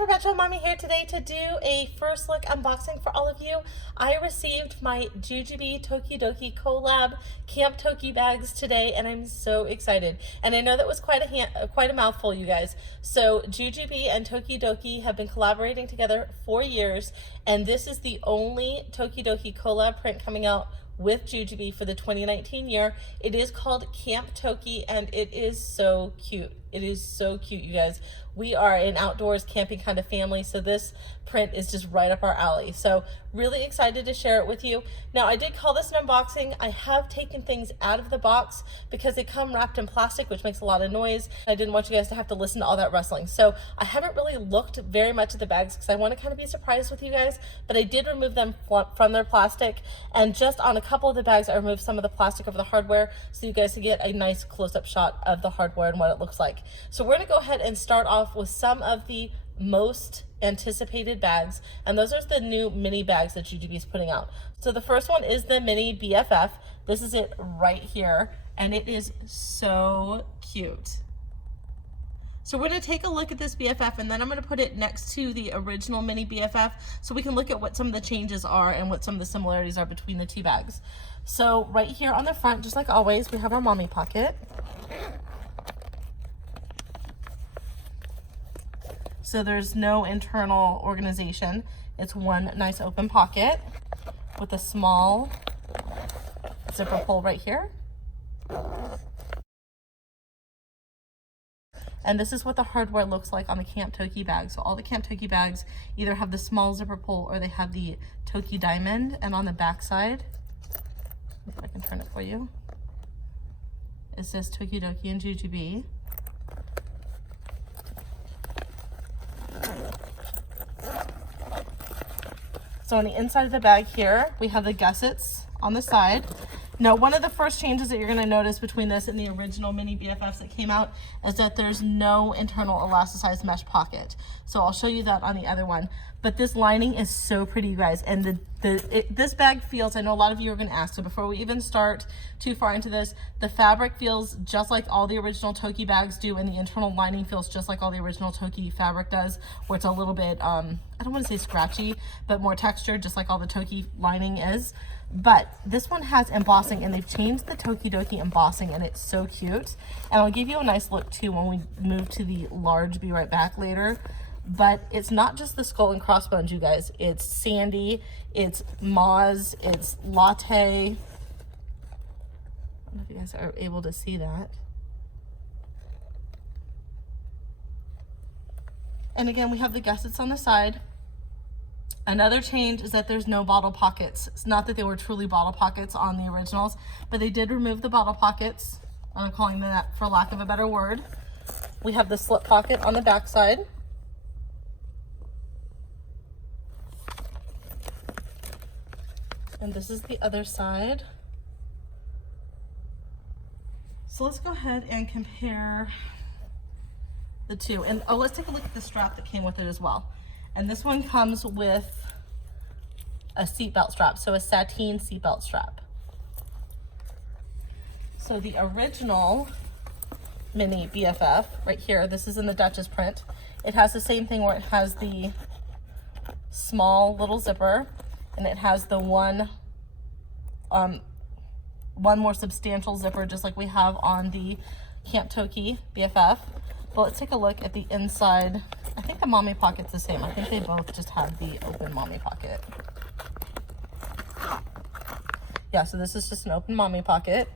Perpetual Mommy here today to do a first look unboxing for all of you. I received my JuJuBe Tokidoki collab Camp Toki bags today, and I'm so excited. And I know that was quite a mouthful, you guys. So JuJuBe and Tokidoki have been collaborating together for years, and this is the only Tokidoki collab print coming out with JuJuBe for the 2019 year. It is called Camp Toki, and it is so cute. It is so cute, you guys. We are an outdoors camping kind of family, so this print is just right up our alley. So really excited to share it with you. Now, I did call this an unboxing. I have taken things out of the box because they come wrapped in plastic, which makes a lot of noise. I didn't want you guys to have to listen to all that rustling. So I haven't really looked very much at the bags because I want to kind of be surprised with you guys, but I did remove them from their plastic, and just on a couple of the bags, I removed some of the plastic over the hardware so you guys can get a nice close-up shot of the hardware and what it looks like. So we're gonna go ahead and start off with some of the most anticipated bags, and those are the new mini bags that JuJuBe is putting out. So the first one is the mini BFF. This is it right here, and it is so cute. So we're going to take a look at this BFF, and then I'm going to put it next to the original mini BFF so we can look at what some of the changes are and what some of the similarities are between the two bags. So right here on the front, just like always, we have our mommy pocket. So there's no internal organization. It's one nice open pocket with a small zipper pull right here. And this is what the hardware looks like on the Camp Toki bag. So all the Camp Toki bags either have the small zipper pull or they have the Toki diamond. And on the back side, if I can turn it for you, it says Tokidoki and JuJuBe. So on the inside of the bag here, we have the gussets on the side. Now, one of the first changes that you're going to notice between this and the original mini BFFs that came out is that there's no internal elasticized mesh pocket. So I'll show you that on the other one. But this lining is so pretty, you guys. And this bag feels, I know a lot of you are going to ask, so before we even start too far into this, the fabric feels just like all the original Toki bags do, and the internal lining feels just like all the original Toki fabric does, where it's a little bit, I don't want to say scratchy, but more textured, just like all the Toki lining is. But this one has embossing, and they've changed the Tokidoki embossing, and it's so cute. And I'll give you a nice look too when we move to the large Be Right Back later. But it's not just the skull and crossbones, you guys. It's sandy, it's moz, it's latte. I don't know if you guys are able to see that. And again, we have the gussets on the side. Another change is that there's no bottle pockets. It's not that they were truly bottle pockets on the originals, but they did remove the bottle pockets. I'm calling that for lack of a better word. We have the slip pocket on the back side. And this is the other side. So let's go ahead and compare the two. And oh, let's take a look at the strap that came with it as well. And this one comes with a seatbelt strap, so a sateen seatbelt strap. So the original mini BFF right here, this is in the Duchess print. It has the same thing where it has the small little zipper, and it has the one more substantial zipper, just like we have on the Camp Toki BFF. But let's take a look at the inside. I think the mommy pocket's the same. I think they both just have the open mommy pocket. Yeah, so this is just an open mommy pocket.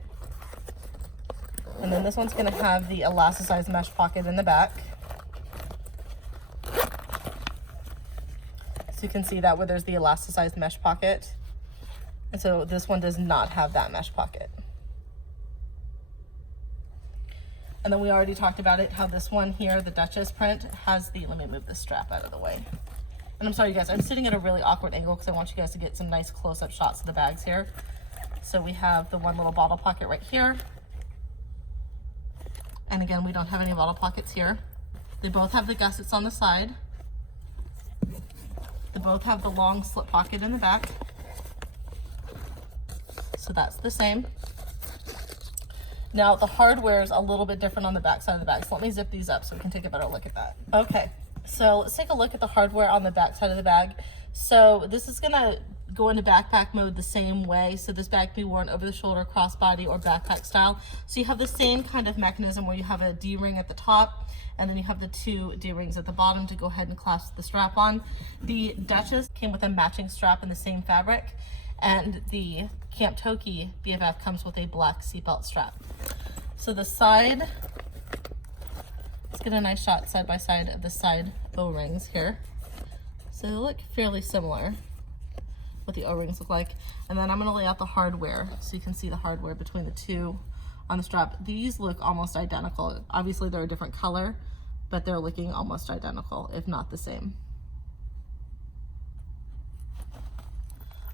And then this one's gonna have the elasticized mesh pocket in the back. So you can see that where there's the elasticized mesh pocket. And so this one does not have that mesh pocket. And then we already talked about it, how this one here, the Duchess print, has the, let me move this strap out of the way. And I'm sorry, you guys, I'm sitting at a really awkward angle because I want you guys to get some nice close-up shots of the bags here. So we have the one little bottle pocket right here. And again, we don't have any bottle pockets here. They both have the gussets on the side. They both have the long slip pocket in the back. So that's the same. Now the hardware is a little bit different on the back side of the bag. So let me zip these up so we can take a better look at that. Okay, So let's take a look at the hardware on the back side of the bag. So this is gonna go into backpack mode the same way. So this bag can be worn over the shoulder, crossbody, or backpack style. So you have the same kind of mechanism where you have a D-ring at the top, and then you have the 2 D-rings at the bottom to go ahead and clasp the strap on. The Duchess came with a matching strap in the same fabric, and the Camp Toki BFF comes with a black seatbelt strap. So the side, let's get a nice shot side by side of the side O-rings here. So they look fairly similar, what the O-rings look like. And then I'm gonna lay out the hardware so you can see the hardware between the 2 on the strap. These look almost identical. Obviously they're a different color, but they're looking almost identical, if not the same.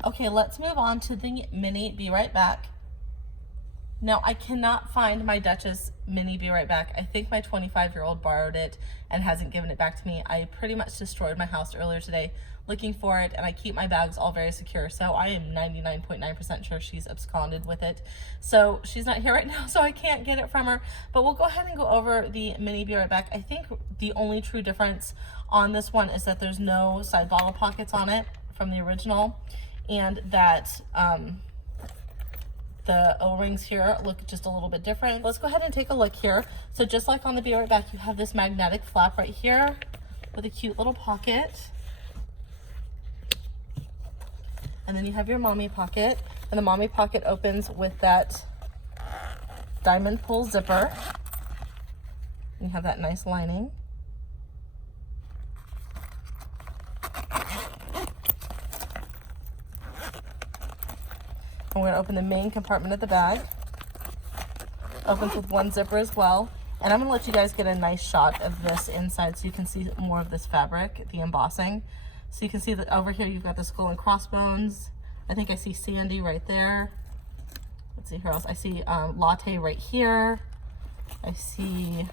Okay, let's move on to the mini Be Right Back. Now, I cannot find my Duchess mini Be Right Back. I think my 25-year-old borrowed it and hasn't given it back to me. I pretty much destroyed my house earlier today looking for it, and I keep my bags all very secure, so I am 99.9% sure she's absconded with it. So she's not here right now, so I can't get it from her, but we'll go ahead and go over the mini Be Right Back. I think the only true difference on this one is that there's no side bottle pockets on it from the original, and that the O-rings here look just a little bit different. Let's go ahead and take a look here. So just like on the Be Right Back, you have this magnetic flap right here with a cute little pocket. And then you have your mommy pocket, and the mommy pocket opens with that diamond pull zipper. You have that nice lining. And we're gonna open the main compartment of the bag. Opens with 1 zipper as well. And I'm gonna let you guys get a nice shot of this inside so you can see more of this fabric, the embossing. So you can see that over here you've got the skull and crossbones. I think I see Sandy right there. Let's see who else. I see Latte right here. I see,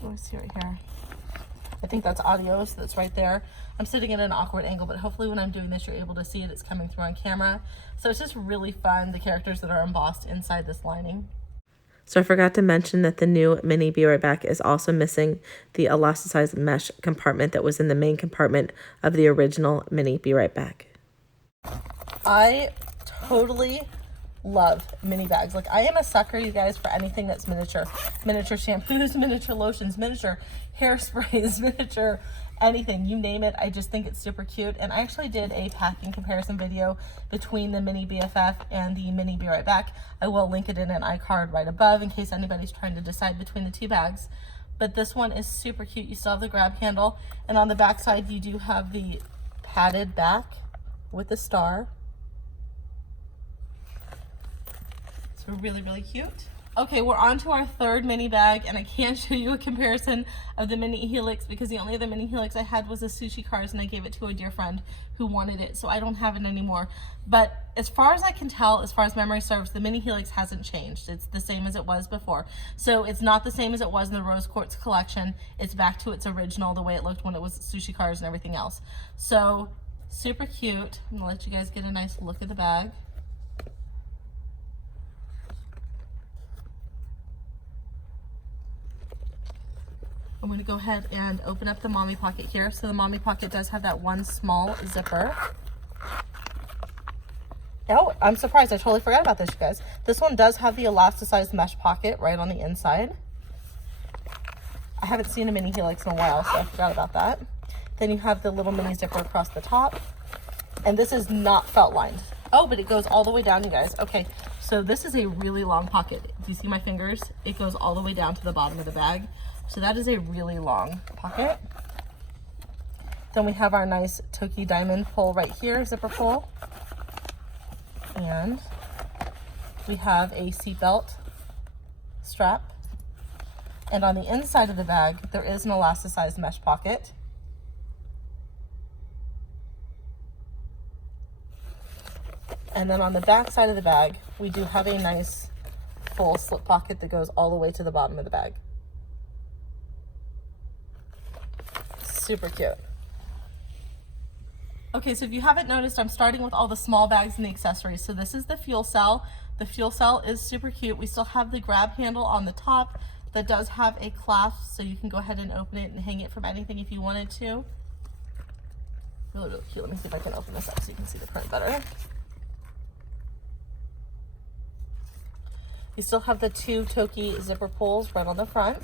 what do I see right here? I think that's Adios, that's right there. I'm sitting at an awkward angle, but hopefully when I'm doing this, you're able to see it. It's coming through on camera. So it's just really fun, the characters that are embossed inside this lining. So I forgot to mention that the new mini Be Right Back is also missing the elasticized mesh compartment that was in the main compartment of the original mini Be Right Back. I totally love mini bags. Like, I am a sucker, you guys, for anything that's miniature. Miniature shampoos, miniature lotions, miniature hairsprays, miniature anything, you name it. I just think it's super cute. And I actually did a packing comparison video between the mini BFF and the mini Be Right Back. I will link it in an iCard right above in case anybody's trying to decide between the 2 bags. But this one is super cute. You still have the grab handle, and on the back side you do have the padded back with the star. So really, really cute. Okay, we're on to our 3rd mini bag, and I can't show you a comparison of the mini helix because the only other mini helix I had was a sushi cars, and I gave it to a dear friend who wanted it, so I don't have it anymore. But as far as I can tell, as far as memory serves, the mini helix hasn't changed. It's the same as it was before. So it's not the same as it was in the Rose Quartz collection. It's back to its original, the way it looked when it was sushi cars and everything else. So super cute. I'm gonna let you guys get a nice look at the bag. I'm going to go ahead and open up the mommy pocket here. So the mommy pocket does have that 1 small zipper. Oh, I'm surprised. I totally forgot about this, you guys. This one does have the elasticized mesh pocket right on the inside. I haven't seen a mini helix in a while, so I forgot about that. Then you have the little mini zipper across the top. And this is not felt lined. Oh, but it goes all the way down, you guys. Okay, so this is a really long pocket. Do you see my fingers? It goes all the way down to the bottom of the bag. So that is a really long pocket. Then we have our nice Toki diamond pull right here, zipper pull. And we have a seatbelt strap. And on the inside of the bag, there is an elasticized mesh pocket. And then on the back side of the bag, we do have a nice full slip pocket that goes all the way to the bottom of the bag. Super cute. Okay, so if you haven't noticed, I'm starting with all the small bags and the accessories. So this is the fuel cell. The fuel cell is super cute. We still have the grab handle on the top that does have a clasp, so you can go ahead and open it and hang it from anything if you wanted to. Really, really cute. Let me see if I can open this up so you can see the print better. You still have the 2 Toki zipper pulls right on the front.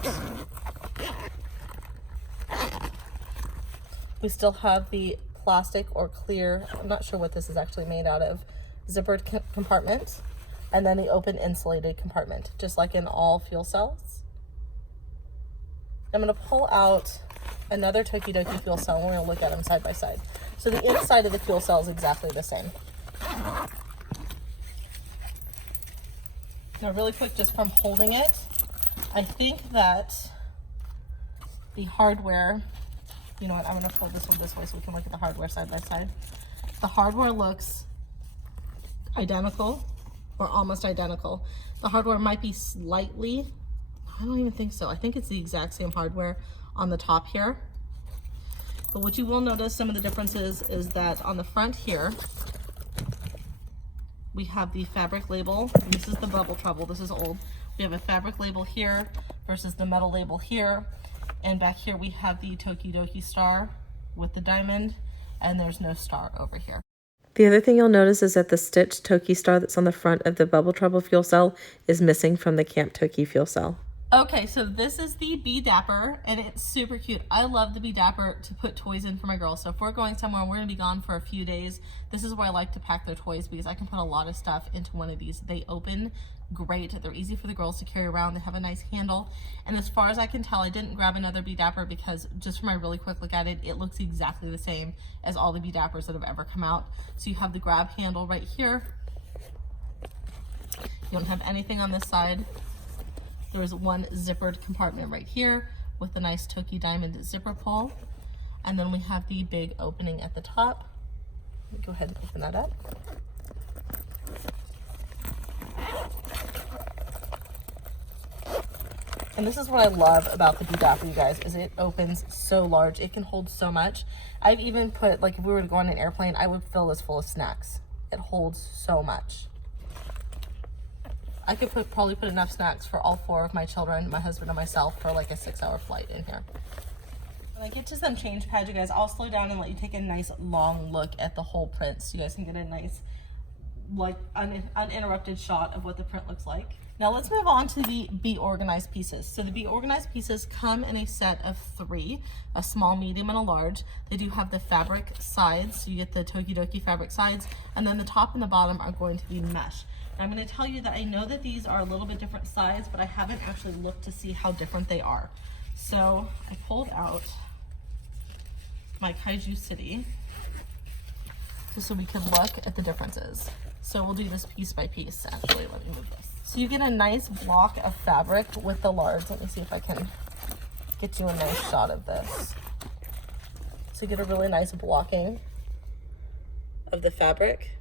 We still have the plastic or clear, I'm not sure what this is actually made out of, zippered compartment, and then the open insulated compartment, just like in all fuel cells. I'm going to pull out another Tokidoki fuel cell and we're going to look at them side by side. So the inside of the fuel cell is exactly the same. Now really quick, just from holding it, I think that the hardware, you know what, I'm going to fold this one this way so we can look at the hardware side by side. The hardware looks identical or almost identical. The hardware might be slightly, I don't even think so. I think it's the exact same hardware on the top here. But what you will notice, some of the differences is that on the front here, we have the fabric label. This is the bubble trouble, this is old. We have a fabric label here versus the metal label here. And back here we have the Tokidoki star with the diamond, and there's no star over here. The other thing you'll notice is that the stitched Toki star that's on the front of the Bubble Trouble fuel cell is missing from the Camp Toki fuel cell. Okay, so this is the Be Dapper, and it's super cute. I love the Be Dapper to put toys in for my girls. So if we're going somewhere and we're gonna be gone for a few days, this is where I like to pack their toys because I can put a lot of stuff into one of these. They open great. They're easy for the girls to carry around. They have a nice handle. And as far as I can tell, I didn't grab another Be Dapper because just from my really quick look at it, it looks exactly the same as all the Be Dappers that have ever come out. So you have the grab handle right here. You don't have anything on this side. There's one zippered compartment right here with the nice Toki diamond zipper pull. And then we have the big opening at the top. Let me go ahead and open that up. And this is what I love about the Be Dapper, you guys, is it opens so large. It can hold so much. I've even put, like if we were to go on an airplane, I would fill this full of snacks. It holds so much. I could probably put enough snacks for all 4 of my children, my husband and myself, for like a 6-hour flight in here. When I get to some change pads, you guys, I'll slow down and let you take a nice long look at the whole print so you guys can get a nice, like, uninterrupted shot of what the print looks like. Now let's move on to the Be Organized pieces. So the Be Organized pieces come in a set of 3, a small, medium, and a large. They do have the fabric sides, so you get the Tokidoki fabric sides, and then the top and the bottom are going to be mesh. I'm going to tell you that I know that these are a little bit different size, but I haven't actually looked to see how different they are. So I pulled out my Kaiju City just so we can look at the differences. So we'll do this piece by piece, actually. Let me move this. So you get a nice block of fabric with the large. Let me see if I can get you a nice shot of this. So you get a really nice blocking of the fabric.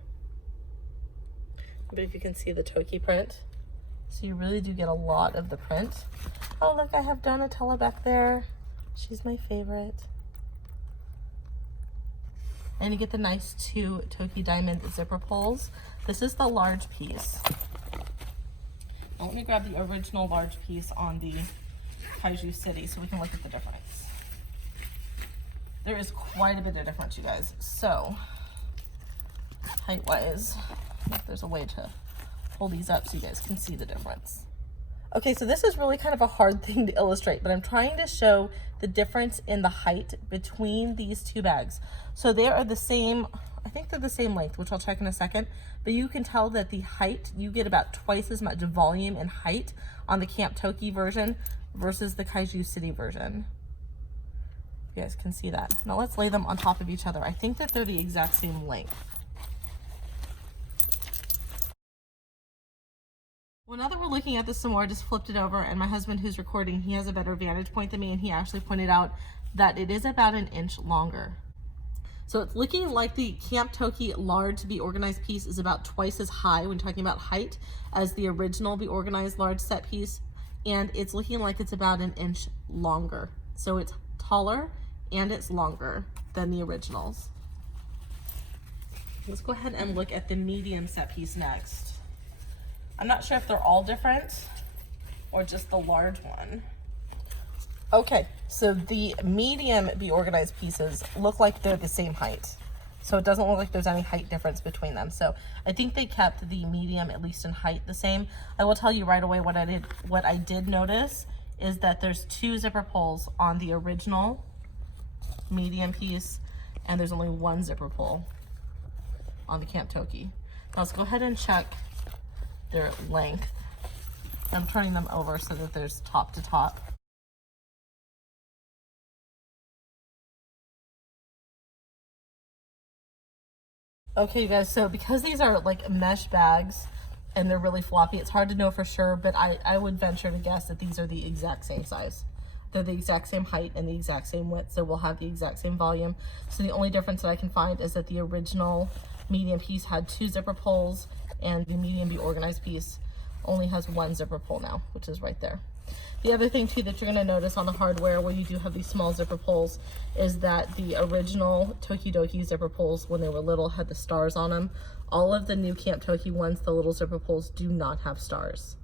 But if you can see the Toki print, so you really do get a lot of the print. Oh, look, I have Donatella back there. She's my favorite. And you get the nice 2 Toki diamond zipper pulls. This is the large piece. Now let me grab the original large piece on the Kaiju City so we can look at the difference. There is quite a bit of difference, you guys. So, height-wise, if there's a way to hold these up so you guys can see the difference. Okay, so this is really kind of a hard thing to illustrate, but I'm trying to show the difference in the height between these 2 bags. So they are the same, I think they're the same length, which I'll check in a second, but you can tell that the height, you get about twice as much volume and height on the Camp Toki version versus the Kaiju City version. You guys can see that. Now let's lay them on top of each other. I think that they're the exact same length. Well, now that we're looking at this some more, I just flipped it over, and my husband who's recording, he has a better vantage point than me, and he actually pointed out that it is about 1 inch longer. So it's looking like the Camp Toki large Be Organized piece is about twice as high when talking about height as the original Be Organized large set piece, and it's looking like it's about 1 inch longer. So it's taller and it's longer than the originals. Let's go ahead and look at the medium set piece next. I'm not sure if they're all different, or just the large one. Okay, so the medium Be Organized pieces look like they're the same height. So it doesn't look like there's any height difference between them. So I think they kept the medium, at least in height, the same. I will tell you right away what I did notice is that there's 2 zipper pulls on the original medium piece, and there's only 1 zipper pull on the Camp Toki. Now let's go ahead and check their length. I'm turning them over so that there's top to top. Okay, you guys, so because these are like mesh bags and they're really floppy, it's hard to know for sure, but I would venture to guess that these are the exact same size. They're the exact same height and the exact same width, so we'll have the exact same volume. So the only difference that I can find is that the original medium piece had 2 zipper pulls, and the medium Be Organized piece only has 1 zipper pull now, which is right there. The other thing too that you're going to notice on the hardware where you do have these small zipper pulls is that the original Tokidoki zipper pulls when they were little had the stars on them. All of the new Camp Toki ones, the little zipper pulls, do not have stars.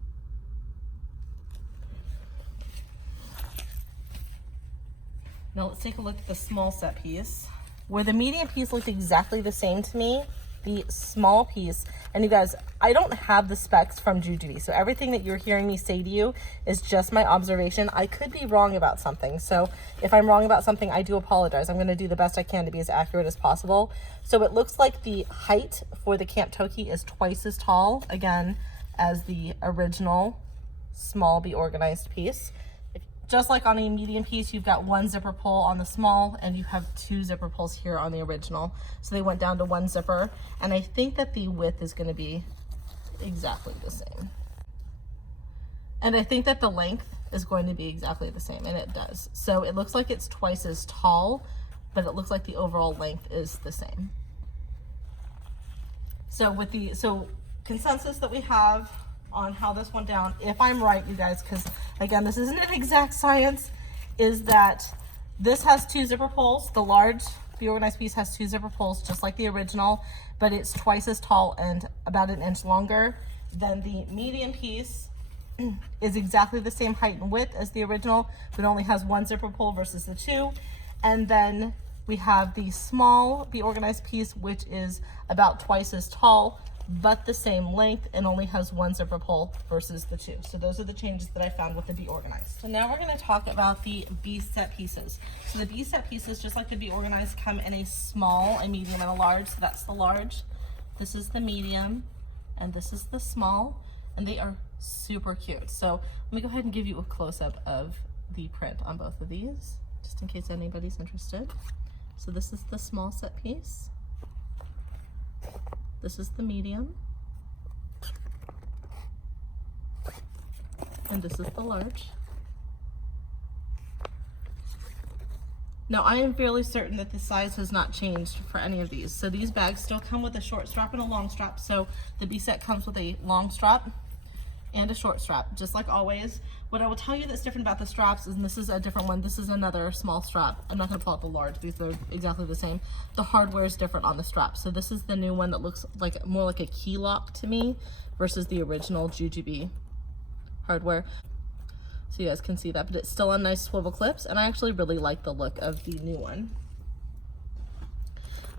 Now let's take a look at the small set piece. Where the medium piece looked exactly the same to me, the small piece, and you guys, I don't have the specs from JuJuBe, so everything that you're hearing me say to you is just my observation. I could be wrong about something, so if I'm wrong about something, I do apologize. I'm going to do the best I can to be as accurate as possible. So it looks like the height for the Camp Toki is twice as tall, again, as the original small Be Organized piece. Just like on a medium piece, you've got 1 zipper pull on the small, and you have 2 zipper pulls here on the original. So they went down to 1 zipper, and I think that the width is going to be exactly the same. And I think that the length is going to be exactly the same, and it does. So it looks like it's twice as tall, but it looks like the overall length is the same. So with the consensus that we have on how this went down, if I'm right, you guys, because again, this isn't an exact science, is that this has 2 zipper pulls. The large Be Organized piece has 2 zipper pulls, just like the original, but it's twice as tall and about 1 inch longer. Then the medium piece is exactly the same height and width as the original, but only has 1 zipper pull versus the 2. And then we have the small Be Organized piece, which is about twice as tall, but the same length, and only has 1 zipper pull versus the 2. So those are the changes that I found with the Be Organized. So now we're going to talk about the B set pieces. So the B set pieces, just like the Be Organized, come in a small, a medium, and a large. So that's the large, this is the medium, and this is the small, and they are super cute. So let me go ahead and give you a close-up of the print on both of these, just in case anybody's interested. So this is the small set piece. This is the medium, and this is the large. Now I am fairly certain that the size has not changed for any of these. So these bags still come with a short strap and a long strap. So the B set comes with a long strap and a short strap, just like always. What I will tell you that's different about the straps is, and this is a different one, this is another small strap. I'm not gonna pull out the large because they're exactly the same. The hardware is different on the strap. So this is the new one that looks like more like a key lock to me versus the original JuJuBe hardware. So you guys can see that, but it's still on nice swivel clips, and I actually really like the look of the new one.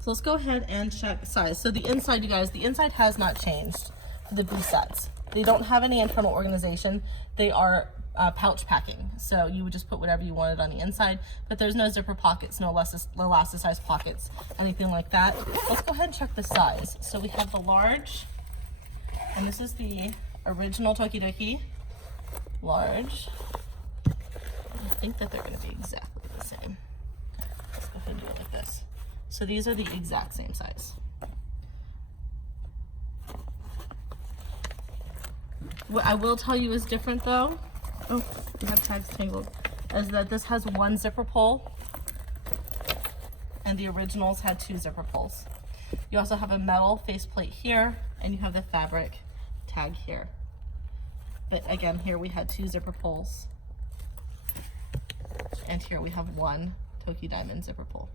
So let's go ahead and check size. So the inside, you guys, the inside has not changed for the B sets. They don't have any internal organization. They are pouch packing. So you would just put whatever you wanted on the inside, but there's no zipper pockets, no elasticized pockets, anything like that. Let's go ahead and check the size. So we have the large, and this is the original Tokidoki large. I think that they're going to be exactly the same. Let's go ahead and do it like this. So these are the exact same size. What I will tell you is different though, oh, we have tags tangled, is that this has 1 zipper pull and the originals had 2 zipper pulls. You also have a metal faceplate here, and you have the fabric tag here. But again, here we had 2 zipper pulls, and here we have 1 Toki diamond zipper pull.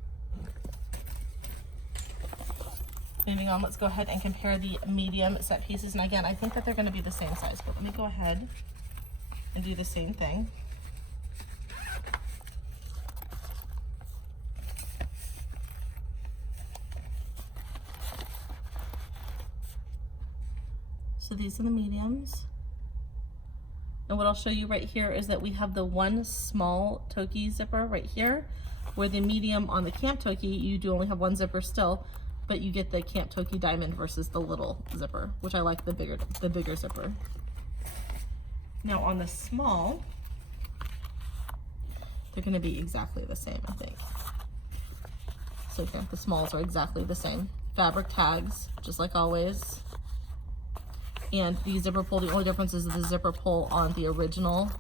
Moving on, let's go ahead and compare the medium set pieces. And again, I think that they're going to be the same size, but let me go ahead and do the same thing. So these are the mediums. And what I'll show you right here is that we have the one small Toki zipper right here, where the medium on the Camp Toki, you do only have one zipper still, but you get the Camp Toki diamond versus the little zipper, which I like the bigger zipper. Now on the small, they're gonna be exactly the same, I think. So again, the smalls are exactly the same. Fabric tags, just like always. And the zipper pull, the only difference is the zipper pull on the original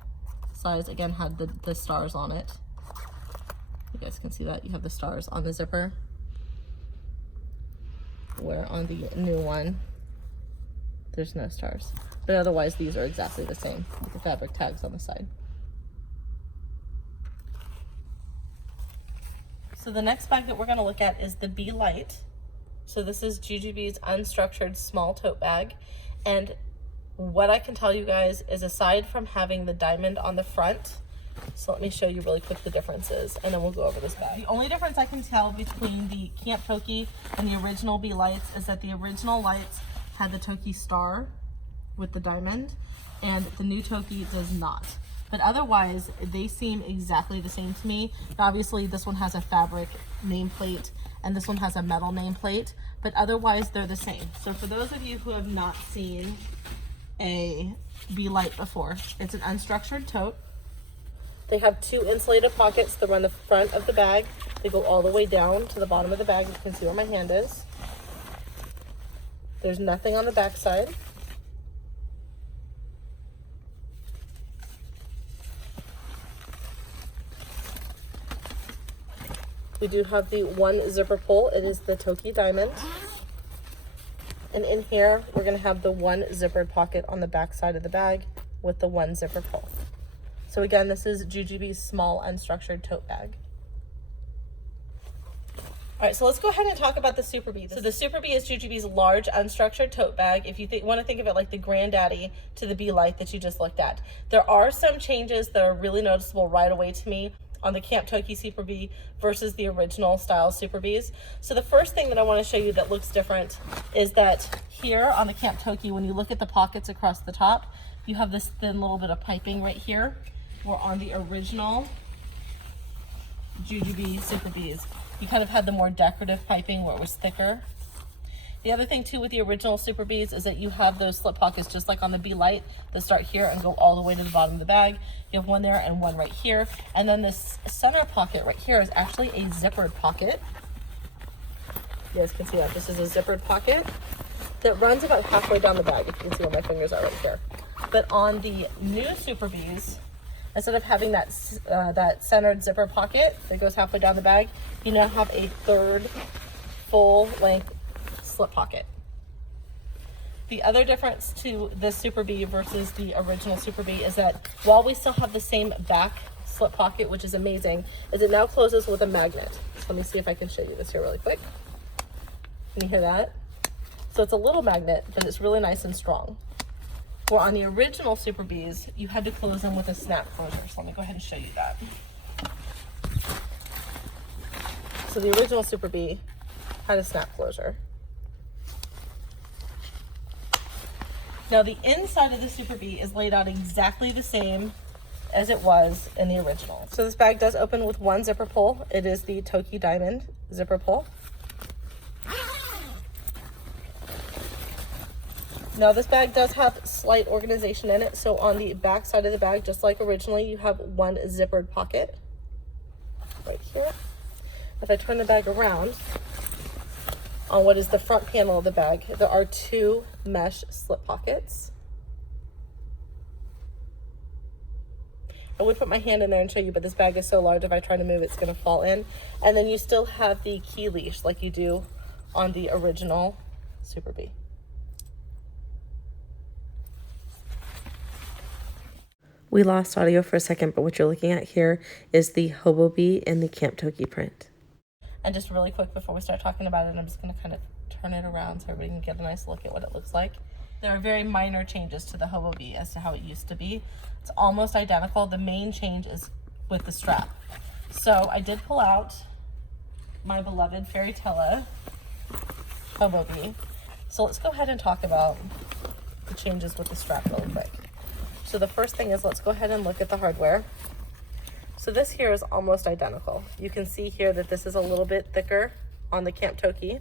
size, again, had the stars on it. You guys can see that, you have the stars on the zipper. Where on the new one, there's no stars. But otherwise, these are exactly the same, with the fabric tags on the side. So the next bag that we're gonna look at is the Be Light. So this is JuJuBe's unstructured small tote bag. And what I can tell you guys is, aside from having the diamond on the front, so let me show you really quick the differences, and then we'll go over this bag. The only difference I can tell between the Camp Toki and the original Be Lights is that the original lights had the Toki star with the diamond, and the new Toki does not. But otherwise, they seem exactly the same to me. Obviously, this one has a fabric nameplate, and this one has a metal nameplate, but otherwise they're the same. So for those of you who have not seen a Be Light before, it's an unstructured tote. They have two insulated pockets that run the front of the bag. They go all the way down to the bottom of the bag. You can see where my hand is. There's nothing on the back side. We do have the one zipper pull. It is the Toki diamond. And in here, we're gonna have the one zippered pocket on the back side of the bag with the one zipper pull. So again, this is JuJuBe's small unstructured tote bag. All right, so let's go ahead and talk about the Super Bee. So the Super Bee is JuJuBe's large unstructured tote bag. If you want to think of it like the granddaddy to the Be Light that you just looked at. There are some changes that are really noticeable right away to me on the Camp Toki Super Bee versus the original style Super Bees. So the first thing that I want to show you that looks different is that here on the Camp Toki, when you look at the pockets across the top, you have this thin little bit of piping right here. Where on the original JuJuBe Super Bees, you kind of had the more decorative piping where it was thicker. The other thing too with the original Super Bees is that you have those slip pockets just like on the Be Light that start here and go all the way to the bottom of the bag. You have one there and one right here. And then this center pocket right here is actually a zippered pocket. You guys can see that this is a zippered pocket that runs about halfway down the bag. If you can see where my fingers are right here. But on the new Super Bees, instead of having that centered zipper pocket that goes halfway down the bag, you now have a third full length slip pocket. The other difference to this Super Bee versus the original Super Bee is that while we still have the same back slip pocket, which is amazing, is it now closes with a magnet. So let me see if I can show you this here really quick. Can you hear that? So it's a little magnet, but it's really nice and strong. Well, on the original Super Bees, you had to close them with a snap closure. So let me go ahead and show you that. So the original Super Bee had a snap closure. Now the inside of the Super Bee is laid out exactly the same as it was in the original. So this bag does open with one zipper pull. It is the Toki Diamond zipper pull. Now this bag does have slight organization in it. So on the back side of the bag, just like originally, you have one zippered pocket right here. If I turn the bag around, on what is the front panel of the bag, there are two mesh slip pockets. I would put my hand in there and show you, but this bag is so large, if I try to move, it's gonna fall in. And then you still have the key leash like you do on the original Super Bee. We lost audio for a second, but what you're looking at here is the Hobo Bee in the Camp Toki print. And just really quick before we start talking about it, I'm just gonna kind of turn it around so everybody can get a nice look at what it looks like. there are very minor changes to the Hobo Bee as to how it used to be. It's almost identical. The main change is with the strap. So I did pull out my beloved Fairytella Hobo Bee. So let's go ahead and talk about the changes with the strap really quick. So the first thing is, let's go ahead and look at the hardware. So this here is almost identical. You can see here that this is a little bit thicker on the Camp Toki,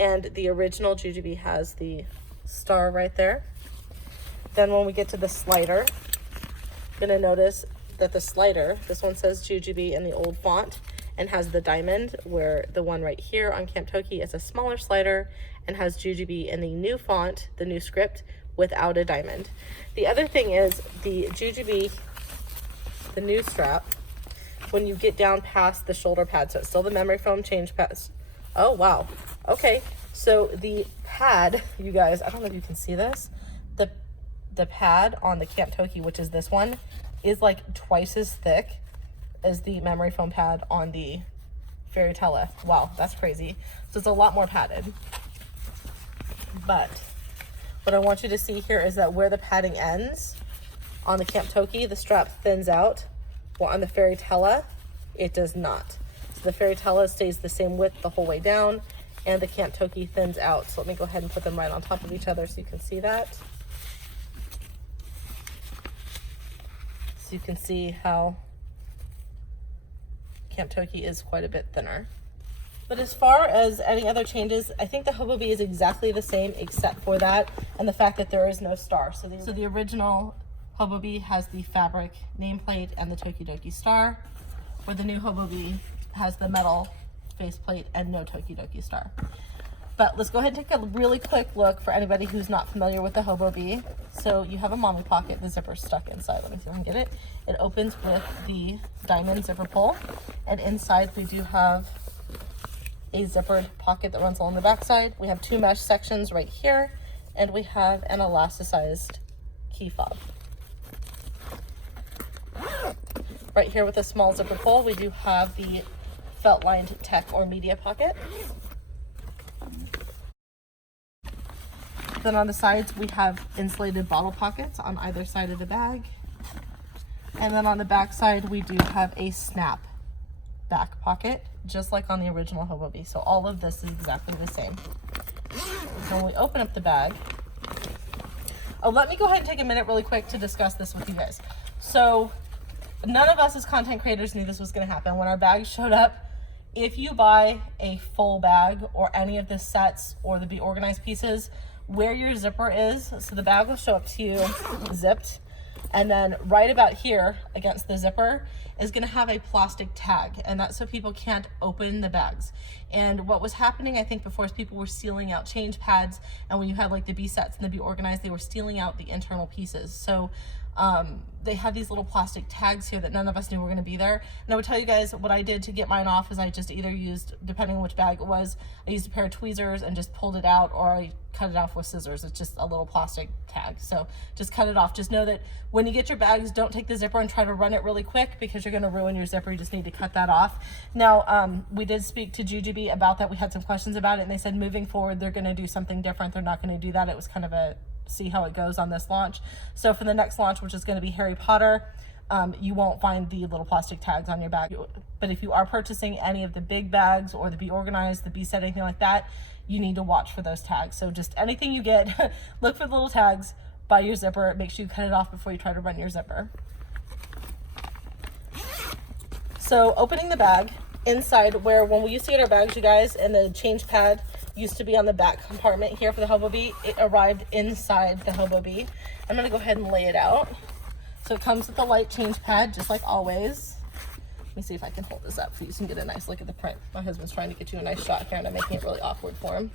and the original JuJuBe has the star right there. Then when we get to the slider, you're gonna notice that the slider, this one says JuJuBe in the old font and has the diamond, where the one right here on Camp Toki is a smaller slider and has JuJuBe in the new font, the new script, without a diamond. The other thing is the JuJuBe, the new strap, when you get down past the shoulder pad, so it's still the memory foam change pads. Oh, wow. Okay, so the pad, you guys, I don't know if you can see this, the pad on the Camp Toki, which is this one, is like twice as thick as the memory foam pad on the Fairytella. Wow, that's crazy. So it's a lot more padded. But what I want you to see here is that where the padding ends on the Camp Toki, the strap thins out. Well, on the Fairytella, it does not. So the Fairytella stays the same width the whole way down, and the Camp Toki thins out. So let me go ahead and put them right on top of each other so you can see that. So you can see how Camp Toki is quite a bit thinner. But as far as any other changes, I think the Hobo Bee is exactly the same except for that and the fact that there is no star. So the original Hobo Bee has the fabric nameplate and the Tokidoki star, where the new Hobo Bee has the metal faceplate and no Tokidoki star. But let's go ahead and take a really quick look for anybody who's not familiar with the Hobo Bee. So you have a mommy pocket, the zipper's stuck inside. Let me see if I can get it. It opens with the diamond zipper pull, and inside we do have a zippered pocket that runs along the back side. We have two mesh sections right here, and we have an elasticized key fob. Right here with a small zipper pull, we do have the felt lined tech or media pocket. Then on the sides, we have insulated bottle pockets on either side of the bag. And then on the back side, we do have a snap back pocket, just like on the original Hobo Bee. So all of this is exactly the same. So when we open up the bag, oh, let me go ahead and take a minute really quick to discuss this with you guys. So none of us as content creators knew this was going to happen. When our bags showed up, if you buy a full bag or any of the sets or the Be Organized pieces, where your zipper is, so the bag will show up to you zipped, and then right about here against the zipper is going to have a plastic tag, and that's so people can't open the bags. And what was happening, I think, before is people were sealing out change pads, and when you had like the B sets and the Be Organized, they were stealing out the internal pieces. So they had these little plastic tags here that none of us knew were going to be there. And I would tell you guys what I did to get mine off is I just either used, depending on which bag it was, I used a pair of tweezers and just pulled it out, or I cut it off with scissors. It's just a little plastic tag. So just cut it off. Just know that when you get your bags, don't take the zipper and try to run it really quick, because you're going to ruin your zipper. You just need to cut that off. Now, we did speak to JuJuBe about that. We had some questions about it, and they said moving forward, they're going to do something different. They're not going to do that. It was kind of a see how it goes on this launch. So for the next launch, which is going to be Harry Potter, you won't find the little plastic tags on your bag. But if you are purchasing any of the big bags or the Be Organized, the B set, anything like that, you need to watch for those tags. So just anything you get, look for the little tags by your zipper. Make sure you cut it off before you try to run your zipper. So opening the bag, inside where when we used to get our bags, you guys, and the change pad used to be on the back compartment here for the Hobo Bee, it arrived inside the Hobo Bee. I'm going to go ahead and lay it out. So it comes with a light change pad, just like always. Let me see if I can hold this up so you can get a nice look at the print. My husband's trying to get you a nice shot here, and I'm making it really awkward for him.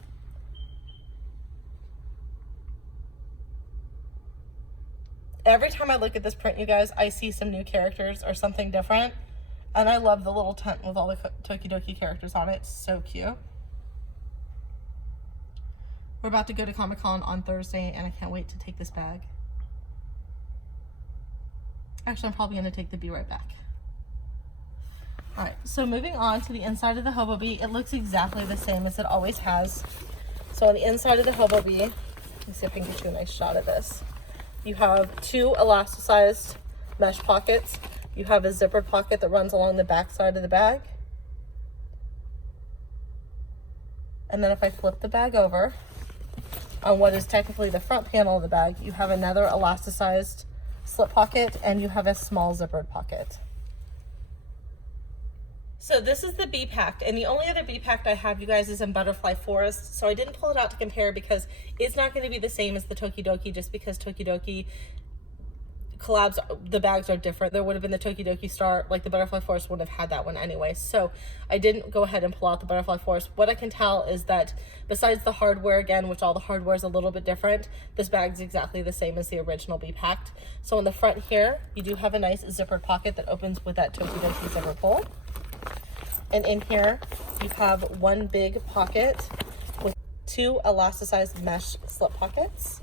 Every time I look at this print, you guys, I see some new characters or something different. And I love the little tent with all the Tokidoki characters on it. It's so cute. We're about to go to Comic-Con on Thursday, and I can't wait to take this bag. Actually, I'm probably going to take the Be Right Back. Alright, so moving on to the inside of the Hobo Bee, it looks exactly the same as it always has. So on the inside of the Hobo Bee, Let me see if I can get you a nice shot of this. You have two elasticized mesh pockets. You have a zippered pocket that runs along the back side of the bag. And then if I flip the bag over, on what is technically the front panel of the bag, you have another elasticized slip pocket and you have a small zippered pocket. So this is the bee packed, and the only other bee packed I have, you guys, is in Butterfly Forest. So I didn't pull it out to compare because it's not going to be the same as the Tokidoki, just because Tokidoki collabs, the bags are different. There would have been the Tokidoki Star, like the Butterfly Forest would have had that one anyway. So I didn't go ahead and pull out the Butterfly Forest. What I can tell is that besides the hardware, again, which all the hardware is a little bit different, this bag is exactly the same as the original bee packed. So in the front here, you do have a nice zippered pocket that opens with that Tokidoki zipper pull. And in here, you have one big pocket with two elasticized mesh slip pockets.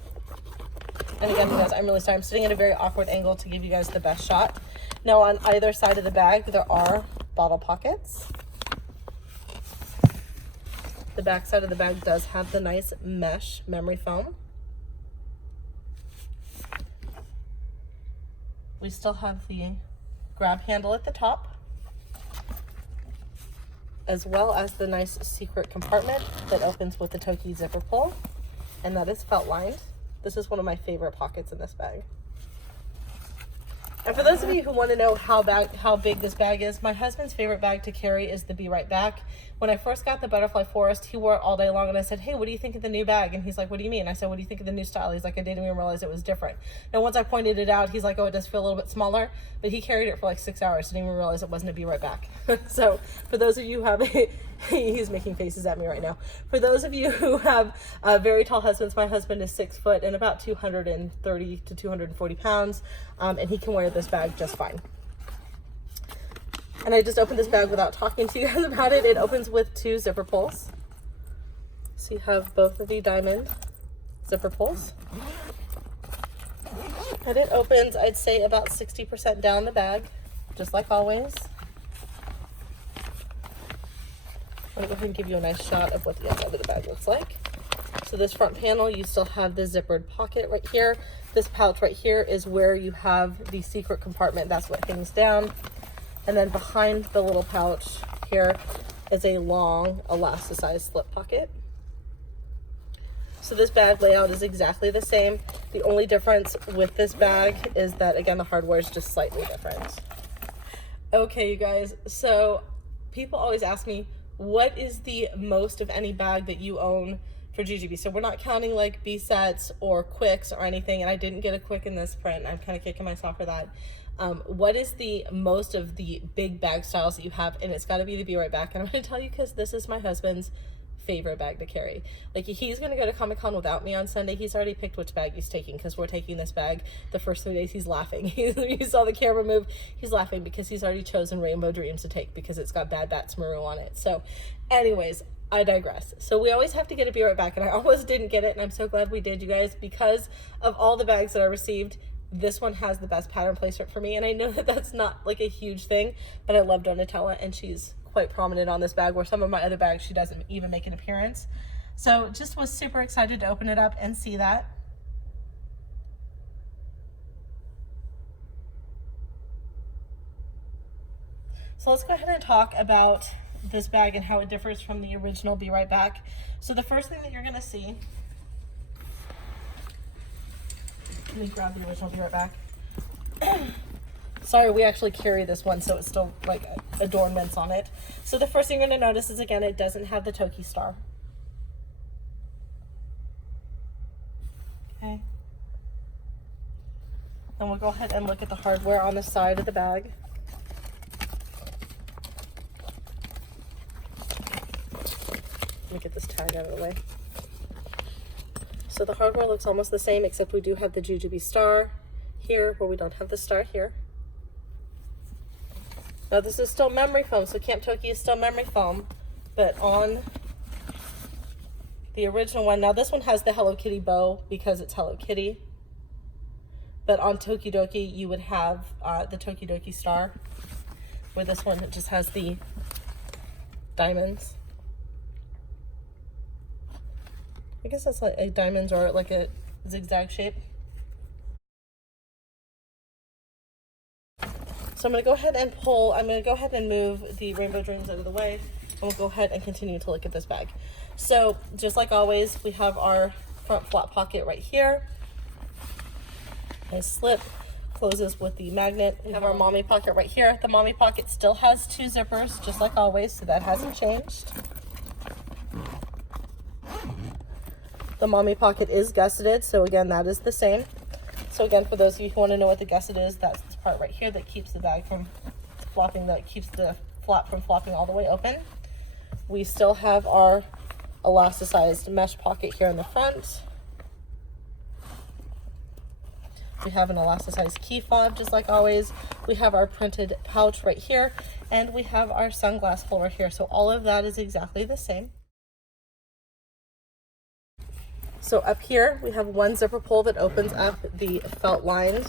And again, you guys, I'm really sorry. I'm sitting at a very awkward angle to give you guys the best shot. Now, on either side of the bag, there are bottle pockets. The back side of the bag does have the nice mesh memory foam. We still have the grab handle at the top, as well as the nice secret compartment that opens with the Toki zipper pull, and that is felt lined. This is one of my favorite pockets in this bag. And for those of you who want to know how big this bag is, my husband's favorite bag to carry is the Be Right Back. When I first got the Butterfly Forest, he wore it all day long, and I said, hey, what do you think of the new bag? And he's like, what do you mean? I said, what do you think of the new style? He's like, I didn't even realize it was different. Now, once I pointed it out, he's like, oh, it does feel a little bit smaller, but he carried it for like 6 hours, didn't even realize it wasn't a Be Right Back. So for those of you who have he's making faces at me right now. For those of you who have very tall husbands, my husband is 6 foot and about 230 to 240 pounds, and he can wear this bag just fine. And I just opened this bag without talking to you guys about it. It opens with two zipper pulls. So you have both of the diamond zipper pulls. And it opens, I'd say, about 60% down the bag, just like always. I'm going to go ahead and give you a nice shot of what the outside of the bag looks like. So this front panel, you still have the zippered pocket right here. This pouch right here is where you have the secret compartment. That's what hangs down. And then behind the little pouch here is a long elasticized slip pocket. So this bag layout is exactly the same. The only difference with this bag is that, again, the hardware is just slightly different. Okay, you guys, so people always ask me, what is the most of any bag that you own for JuJuBe? So we're not counting like B sets or quicks or anything, and I didn't get a quick in this print. I'm kind of kicking myself for that. What is the most of the big bag styles that you have? And it's got to be the Be Right Back. And I'm going to tell you because this is my husband's favorite bag to carry. Like, he's going to go to Comic-Con without me on Sunday. He's already picked which bag he's taking because we're taking this bag. The first 3 days he's laughing. You saw the camera move. He's laughing because he's already chosen Rainbow Dreams to take because it's got Bad Bats Maru on it. So anyways, I digress. So we always have to get a Be Right Back, and I almost didn't get it, and I'm so glad we did, you guys, because of all the bags that I received. This one has the best pattern placement for me, and I know that that's not like a huge thing, but I love Donatella, and she's quite prominent on this bag, where some of my other bags she doesn't even make an appearance. So just was super excited to open it up and see that. So let's go ahead and talk about this bag and how it differs from the original Be Right Back. So the first thing that you're going to see, let me grab the original Be Right Back. Sorry, we actually carry this one, so it's still like adornments on it. So the first thing you're going to notice is, again, it doesn't have the Toki star. Okay. Then we'll go ahead and look at the hardware on the side of the bag. Let me get this tag out of the way. So the hardware looks almost the same, except we do have the JuJuBe star here, where we don't have the star here. Now this is still memory foam, so Camp Toki is still memory foam, but on the original one, now this one has the Hello Kitty bow because it's Hello Kitty, but on Tokidoki you would have the Tokidoki star, where this one just has the diamonds. I guess that's like a diamonds or like a zigzag shape. So I'm going to go ahead and move the Rainbow Dreams out of the way, and we'll go ahead and continue to look at this bag. So just like always, we have our front flat pocket right here. Nice slip, closes with the magnet. We have our mommy pocket right here. The mommy pocket still has 2 zippers, just like always, so that hasn't changed. The mommy pocket is gusseted, so again, that is the same. So again, for those of you who want to know what the gusset is, that's this part right here that keeps the bag from flopping, that keeps the flap from flopping all the way open. We still have our elasticized mesh pocket here in the front. We have an elasticized key fob, just like always. We have our printed pouch right here, and we have our sunglass holder here. So all of that is exactly the same. So up here, we have 1 zipper pull that opens up the felt lined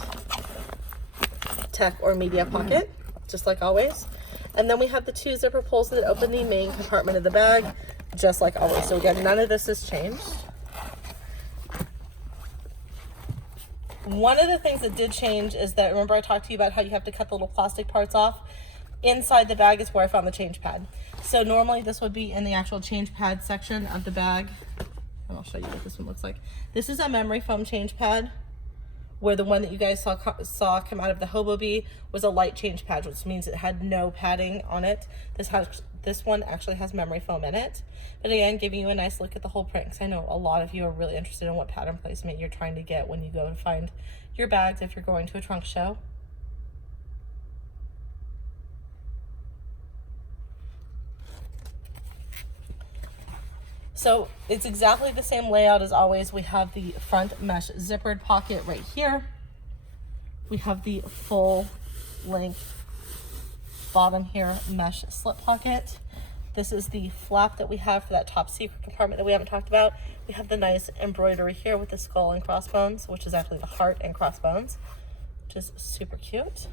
tech or media pocket, just like always. And then we have the 2 zipper pulls that open the main compartment of the bag, just like always. So again, none of this has changed. One of the things that did change is that, remember I talked to you about how you have to cut the little plastic parts off? Inside the bag is where I found the change pad. So normally this would be in the actual change pad section of the bag. And I'll show you what this one looks like. This is a memory foam change pad, where the one that you guys saw come out of the Hobo was a light change pad, which means it had no padding on it. This one actually has memory foam in it. But again, giving you a nice look at the whole print, because I know a lot of you are really interested in what pattern placement you're trying to get when you go and find your bags if you're going to a trunk show. So it's exactly the same layout as always. We have the front mesh zippered pocket right here. We have the full length bottom here mesh slip pocket. This is the flap that we have for that top secret compartment that we haven't talked about. We have the nice embroidery here with the skull and crossbones, which is actually the heart and crossbones, which is super cute.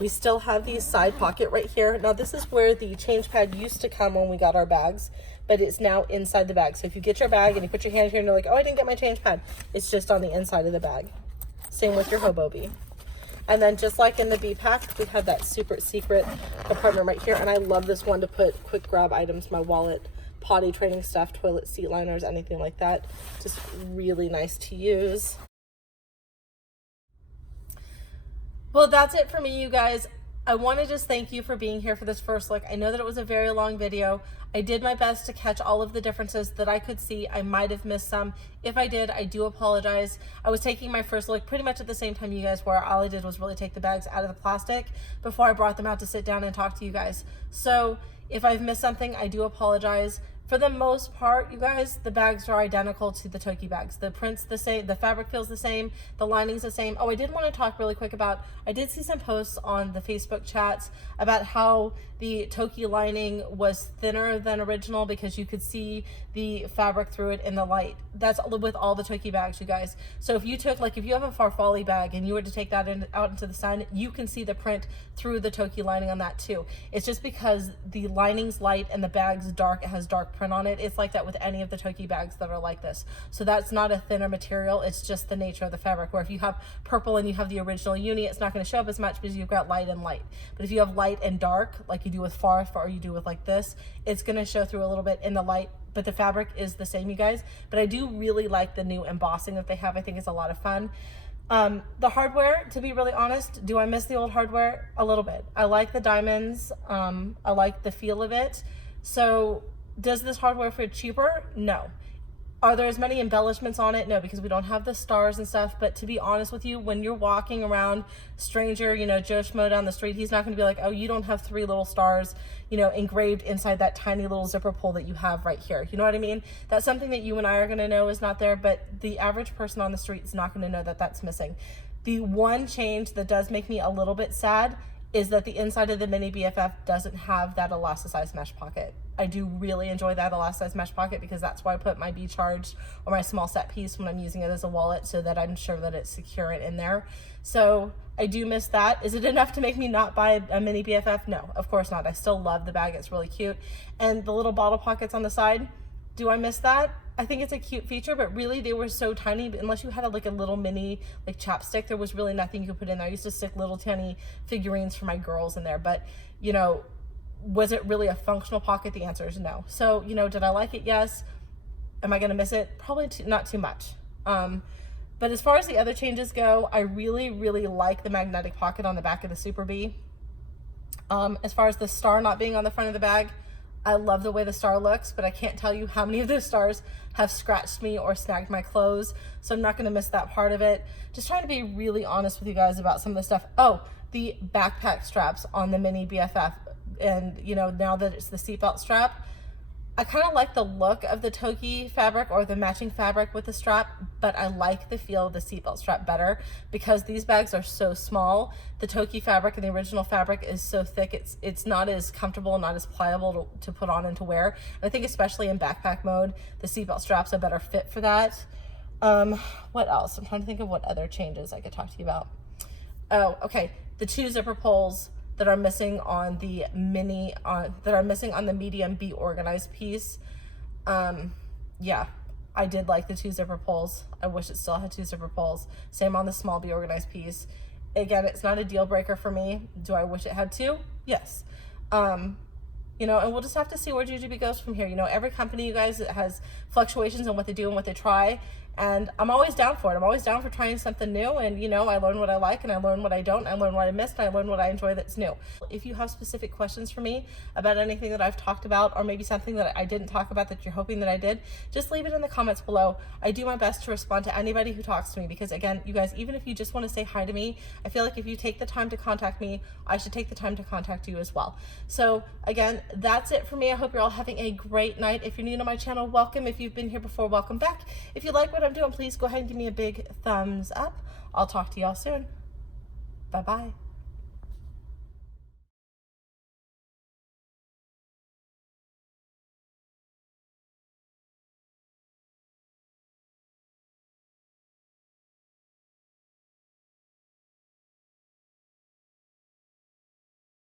We still have the side pocket right here. Now this is where the change pad used to come when we got our bags, but it's now inside the bag. So if you get your bag and you put your hand here and you're like, oh, I didn't get my change pad, it's just on the inside of the bag. Same with your Hobo bee. And then just like in the bee pack, we have that super secret compartment right here. And I love this one to put quick grab items, my wallet, potty training stuff, toilet seat liners, anything like that. Just really nice to use. Well, that's it for me, you guys. I want to just thank you for being here for this first look. I know that it was a very long video. I did my best to catch all of the differences that I could see. I might have missed some. If I did, I do apologize. I was taking my first look pretty much at the same time you guys were. All I did was really take the bags out of the plastic before I brought them out to sit down and talk to you guys. So if I've missed something, I do apologize. For the most part, you guys, the bags are identical to the Toki bags. The print's the same, the fabric feels the same, the lining's the same. Oh, I did want to talk really quick about, I did see some posts on the Facebook chats about how the Toki lining was thinner than original because you could see the fabric through it in the light. That's with all the Toki bags, you guys. So if you took, like if you have a Farfalle bag and you were to take that out into the sun, you can see the print through the Toki lining on that too. It's just because the lining's light and the bag's dark, it has dark print on it. It's like that with any of the Toki bags that are like this. So that's not a thinner material, it's just the nature of the fabric, where if you have purple and you have the original uni, it's not going to show up as much because you've got light and light. But if you have light and dark, like you do with Farf or you do with like this, it's going to show through a little bit in the light, but the fabric is the same, you guys. But I do really like the new embossing that they have. I think it's a lot of fun. The hardware, to be really honest, do I miss the old hardware? A little bit. I like the diamonds. I like the feel of it. So does this hardware feel cheaper? No. Are there as many embellishments on it? No, because we don't have the stars and stuff. But to be honest with you, when you're walking around, stranger, you know, Joe Schmo down the street, he's not going to be like, oh, you don't have 3 little stars, you know, engraved inside that tiny little zipper pull that you have right here. You know what I mean? That's something that you and I are going to know is not there, but the average person on the street is not going to know that that's missing. The one change that does make me a little bit sad is that the inside of the mini BFF doesn't have that elasticized mesh pocket. I do really enjoy that elasticized mesh pocket because that's where I put my B-Charge or my small set piece when I'm using it as a wallet, so that I'm sure that it's secure and in there. So I do miss that. Is it enough to make me not buy a mini BFF? No, of course not. I still love the bag. It's really cute. And the little bottle pockets on the side, do I miss that? I think it's a cute feature, but really they were so tiny. But unless you had like a little mini like chapstick, there was really nothing you could put in there. I used to stick little tiny figurines for my girls in there, but you know, was it really a functional pocket? The answer is no. So, you know, did I like it? Yes. Am I gonna miss it? Probably not too much. But as far as the other changes go, I really, really like the magnetic pocket on the back of the Super Bee. As far as the star not being on the front of the bag, I love the way the star looks, but I can't tell you how many of those stars have scratched me or snagged my clothes, so I'm not gonna miss that part of it. Just trying to be really honest with you guys about some of the stuff. Oh, the backpack straps on the mini BFF, and you know, now that it's the seatbelt strap, I kind of like the look of the Toki fabric or the matching fabric with the strap, but I like the feel of the seatbelt strap better because these bags are so small. The Toki fabric and the original fabric is so thick, it's not as comfortable, not as pliable to put on and to wear. And I think especially in backpack mode, the seatbelt strap's a better fit for that. What else? I'm trying to think of what other changes I could talk to you about. Oh, okay, the 2 zipper pulls that are missing on the mini, that are missing on the medium Be Organized piece. Yeah, I did like the 2 zipper pulls. I wish it still had 2 zipper pulls. Same on the small Be Organized piece. Again, it's not a deal breaker for me. Do I wish it had 2? Yes. You know, and we'll just have to see where JuJuBe goes from here. You know, every company, you guys, has fluctuations in what they do and what they try. And I'm always down for it. I'm always down for trying something new. And, you know, I learn what I like and I learn what I don't. I learn what I missed and I learn what I enjoy that's new. If you have specific questions for me about anything that I've talked about, or maybe something that I didn't talk about that you're hoping that I did, just leave it in the comments below. I do my best to respond to anybody who talks to me because, again, you guys, even if you just want to say hi to me, I feel like if you take the time to contact me, I should take the time to contact you as well. So, again, that's it for me. I hope you're all having a great night. If you're new to my channel, welcome. If you've been here before, welcome back. If you like what I'm doing, please go ahead and give me a big thumbs up. I'll talk to y'all soon. Bye-bye.